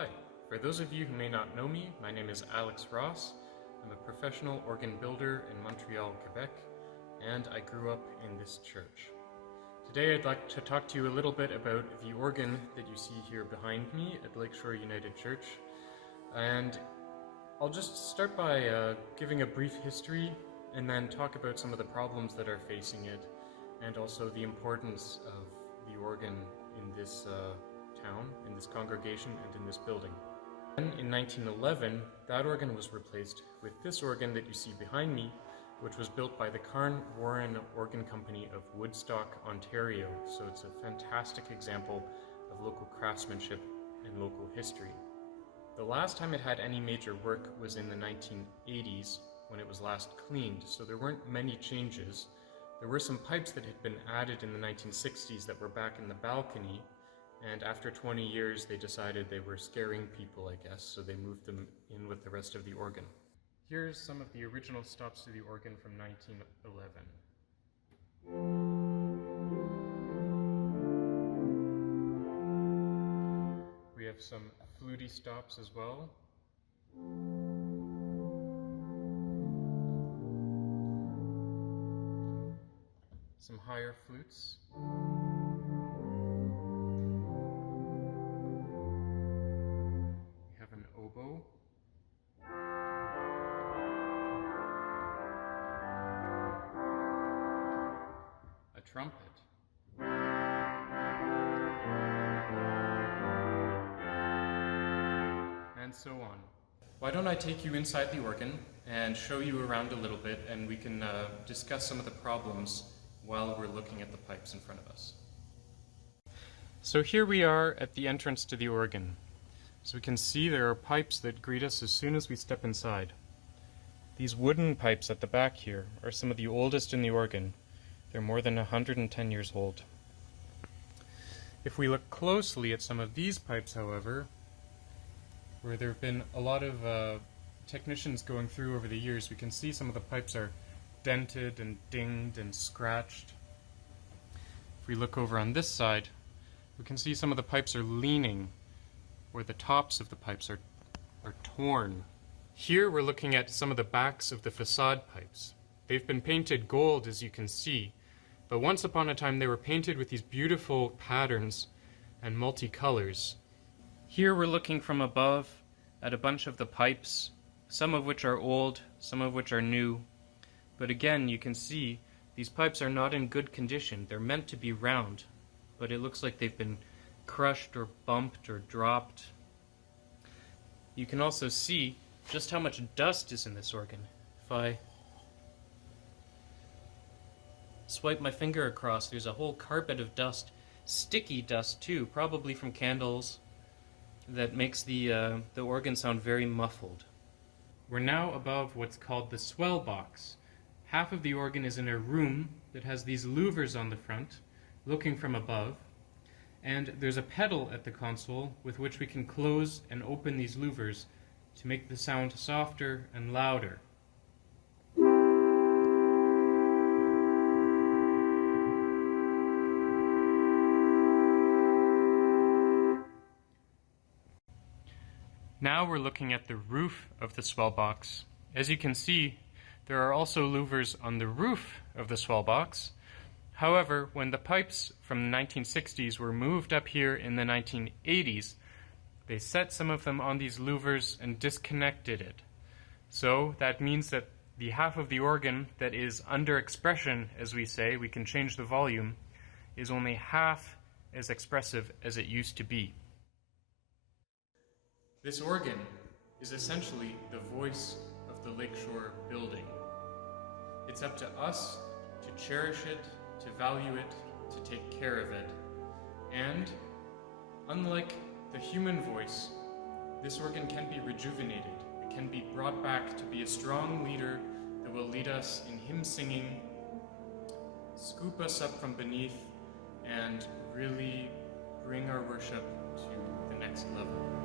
Hi, for those of you who may not know me, my name is Alex Ross. I'm a professional organ builder in Montreal, Quebec, and I grew up in this church. Today I'd like to talk to you a little bit about the organ that you see here behind me at Lakeshore United Church. And I'll just start by giving a brief history and then talk about some of the problems that are facing it and also the importance of the organ in this town, in this congregation, and in this building. Then in 1911, that organ was replaced with this organ that you see behind me, which was built by the Carn Warren Organ Company of Woodstock, Ontario. So it's a fantastic example of local craftsmanship and local history. The last time it had any major work was in the 1980s when it was last cleaned, so there weren't many changes. There were some pipes that had been added in the 1960s that were back in the balcony, and after 20 years they decided they were scaring people, I guess, so they moved them in with the rest of the organ. Here's some of the original stops to the organ from 1911. We have some fluty stops as well. Some higher flutes. We have an oboe. A trumpet. And so on. Why don't I take you inside the organ and show you around a little bit, and we can discuss some of the problems while we're looking at the pipes in front of us. So here we are at the entrance to the organ. So we can see there are pipes that greet us as soon as we step inside. These wooden pipes at the back here are some of the oldest in the organ. They're more than 110 years old. If we look closely at some of these pipes, however, where there have been a lot of technicians going through over the years, we can see some of the pipes are dented and dinged and scratched. If we look over on this side, we can see some of the pipes are leaning, or the tops of the pipes are torn. Here we're looking at some of the backs of the facade pipes. They've been painted gold, as you can see, but once upon a time they were painted with these beautiful patterns and multicolors. Here we're looking from above at a bunch of the pipes, some of which are old, some of which are new. But again, you can see these pipes are not in good condition. They're meant to be round, but it looks like they've been crushed or bumped or dropped. You can also see just how much dust is in this organ. If I swipe my finger across, there's a whole carpet of dust, sticky dust too, probably from candles, that makes the organ sound very muffled. We're now above what's called the swell box. Half of the organ is in a room that has these louvers on the front, looking from above, and there's a pedal at the console with which we can close and open these louvers to make the sound softer and louder. Now we're looking at the roof of the swell box. As you can see, there are also louvers on the roof of the swell box. However, when the pipes from the 1960s were moved up here in the 1980s, they set some of them on these louvers and disconnected it. So that means that the half of the organ that is under expression, as we say, we can change the volume, is only half as expressive as it used to be. This organ is essentially the voice of the Lakeshore building. It's up to us to cherish it, to value it, to take care of it. And, unlike the human voice, this organ can be rejuvenated. It can be brought back to be a strong leader that will lead us in hymn singing, scoop us up from beneath, and really bring our worship to the next level.